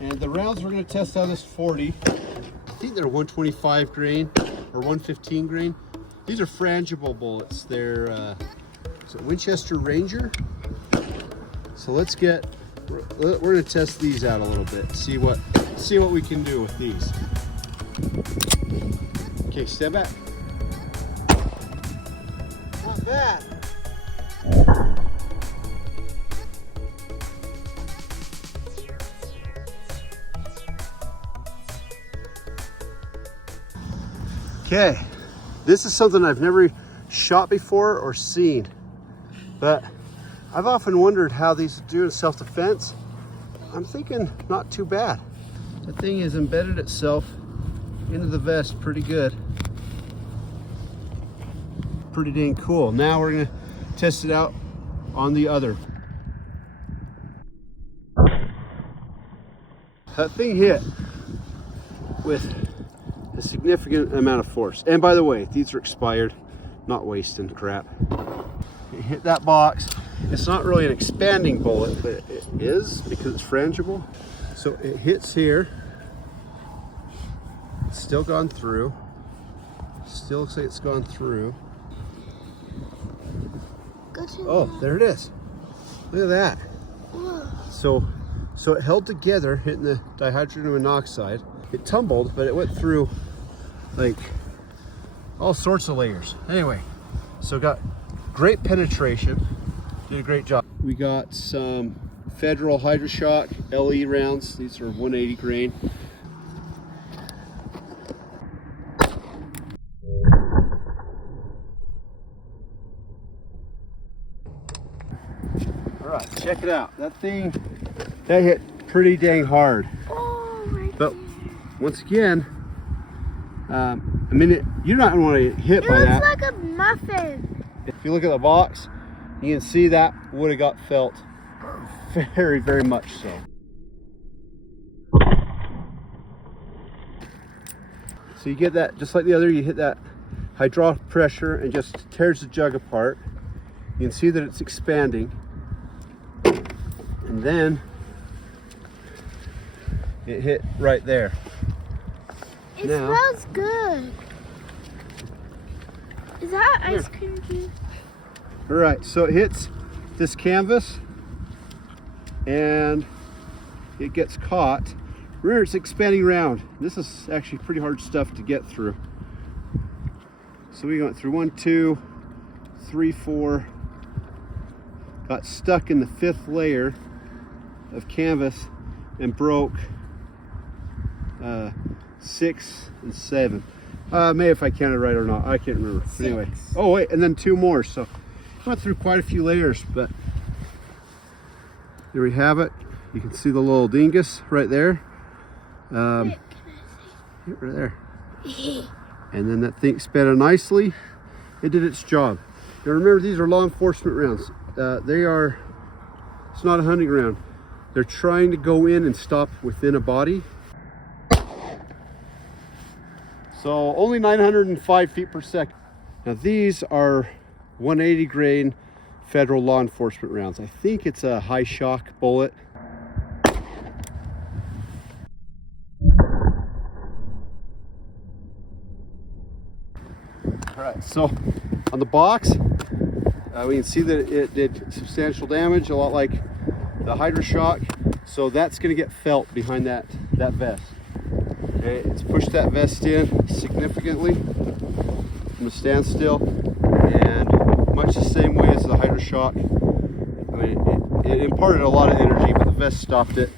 And the rounds we're going to test out this 40. I think they're 125 grain or 115 grain. These are frangible bullets. They're is it Winchester Ranger. So let's get. We're going to test these out a little bit. See what we can do with these. Okay, step back. Not bad. Okay, this is something I've never shot before or seen, but I've often wondered how these do in self-defense. I'm thinking not too bad. The thing has embedded itself into the vest pretty good. Pretty dang cool. Now we're gonna test it out on the other. That thing hit with a significant amount of force. And by the way, these are expired, not wasting crap. It hit that box. It's not really an expanding bullet, but it is because it's frangible. So it hits here. It's still gone through. Still looks like it's gone through. Oh, there it is. Look at that. So it held together, hitting the dihydrogen monoxide. It tumbled, but it went through like all sorts of layers. Anyway, so got great penetration. Did a great job. We got some Federal Hydra-Shok LE rounds. These are 180 grain. All right, check it out. That thing, that hit pretty dang hard. Oh my But once again, I mean, you're not gonna want to get hit by that. It looks like a muffin. If you look at the box, you can see that would have got felt very, very much so. So you get that, just like the other, you hit that hydraulic pressure and just tears the jug apart. You can see that it's expanding. And then it hit right there. It smells good. Is that ice cream juice? All right, so it hits this canvas and it gets caught. Remember, it's expanding around. This is actually pretty hard stuff to get through. So we went through 1, 2, 3, 4, got stuck in the 5th layer of canvas and broke 6 and 7. Maybe if I counted right or not, I can't remember. But anyway, oh wait, and then 2 more. So went through quite a few layers, but there we have it. You can see the little dingus right there. Right there. And then that thing expanded nicely. It did its job. Now remember, these are law enforcement rounds. It's not a hunting round. They're trying to go in and stop within a body. So only 905 feet per second. Now these are 180 grain federal law enforcement rounds. I think it's a Hi-Shok bullet. All right, so on the box, we can see that it did substantial damage, a lot like the Hydra-Shok. So that's going to get felt behind that vest. Okay, it's pushed that vest in significantly from a standstill, and much the same way as the Hydra-Shok. I mean, it imparted a lot of energy, but the vest stopped it.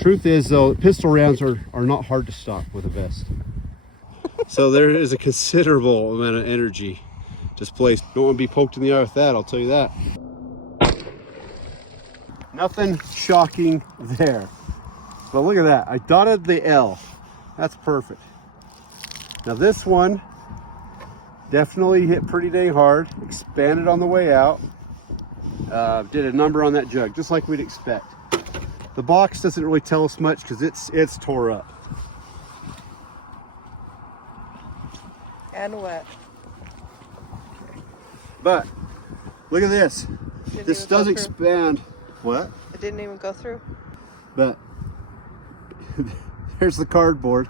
Truth is, though, pistol rounds are not hard to stop with a vest. So there is a considerable amount of energy displaced. Don't want to be poked in the eye with that, I'll tell you that. Nothing shocking there. But look at that, I dotted the L. That's perfect. Now this one definitely hit pretty dang hard, expanded on the way out. Did a number on that jug, just like we'd expect. The box doesn't really tell us much because it's tore up. And wet. But look at this. This does expand. What? It didn't even go through. But there's the cardboard.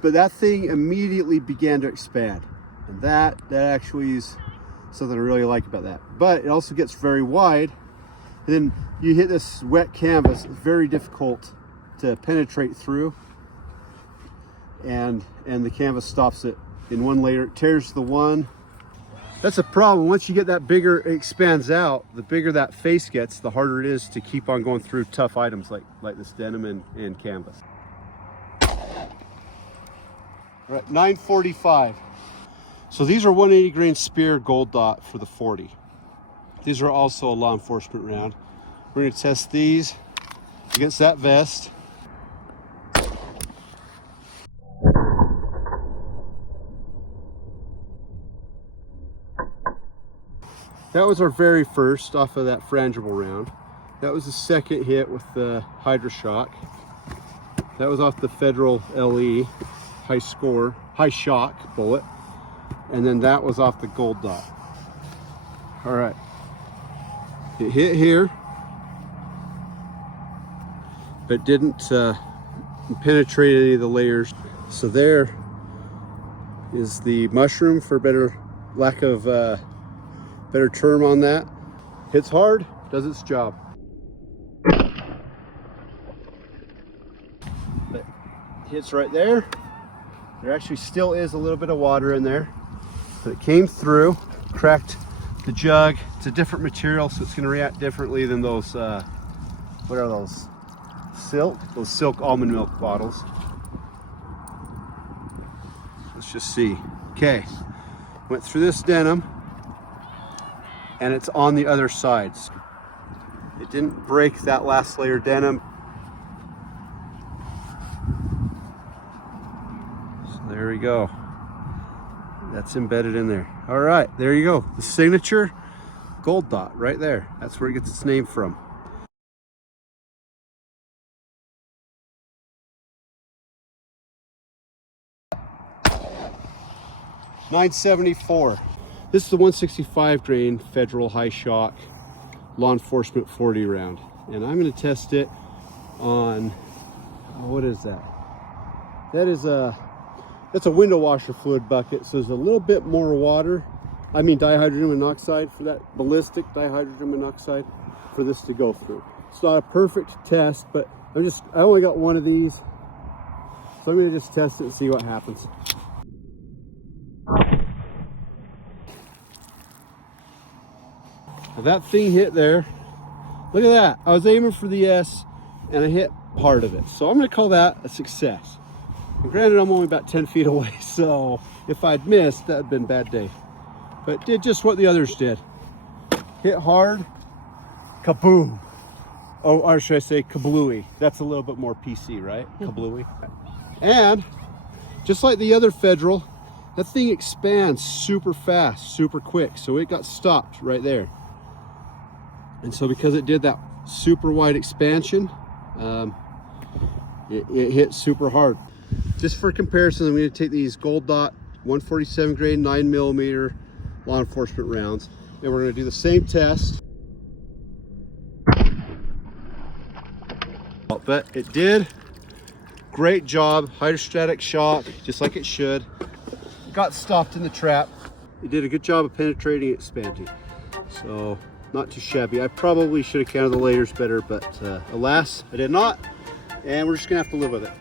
But that thing immediately began to expand. And that actually is something I really like about that. But it also gets very wide. And then you hit this wet canvas, it's very difficult to penetrate through. And the canvas stops it in one layer. It tears the one. That's a problem. Once you get that bigger, it expands out. The bigger that face gets, the harder it is to keep on going through tough items like this denim and canvas. All right, 945. So these are 180 grain Speer Gold Dot for the 40. These are also a law enforcement round. We're going to test these against that vest. That was our very first off of that Frangible round. That was the second hit with the Hydra-Shok. That was off the Federal LE Hi-Shok bullet. And then that was off the Gold Dot. All right. It hit here, but didn't penetrate any of the layers. So there is the mushroom, for better lack of better term on that. Hits hard, does its job. But hits right there. There actually still is a little bit of water in there, but it came through, cracked the jug. It's a different material, so it's going to react differently than those, what are those? Silk? Those silk almond milk bottles. Let's just see. Okay, went through this denim, and it's on the other sides. It didn't break that last layer denim. So there we go. That's embedded in there. All right, there you go. The signature Gold Dot right there. That's where it gets its name from. $974. This is the 165 grain Federal Hi-Shok law enforcement 40 round, and I'm going to test it on, what is that? That's a window washer fluid bucket, so there's a little bit more water. I mean dihydrogen monoxide, for that ballistic dihydrogen monoxide, for this to go through. It's not a perfect test, but I only got one of these, so I'm going to just test it and see what happens. Now that thing hit there. Look at that. I was aiming for the S and I hit part of it. So I'm going to call that a success. And granted, I'm only about 10 feet away, so if I'd missed, that'd been a bad day. But it did just what the others did. Hit hard, kaboom. Oh, or should I say kablooey? That's a little bit more PC, right? Kablooey. And just like the other Federal, that thing expands super fast, super quick. So it got stopped right there. And so because it did that super wide expansion, it hit super hard. Just for comparison, I'm going to take these Gold Dot 147 grade 9mm law enforcement rounds, and we're going to do the same test. But it did. Great job. Hydrostatic shock, just like it should. Got stopped in the trap. It did a good job of penetrating and expanding. So not too shabby. I probably should have counted the layers better, but alas, I did not. And we're just gonna have to live with it.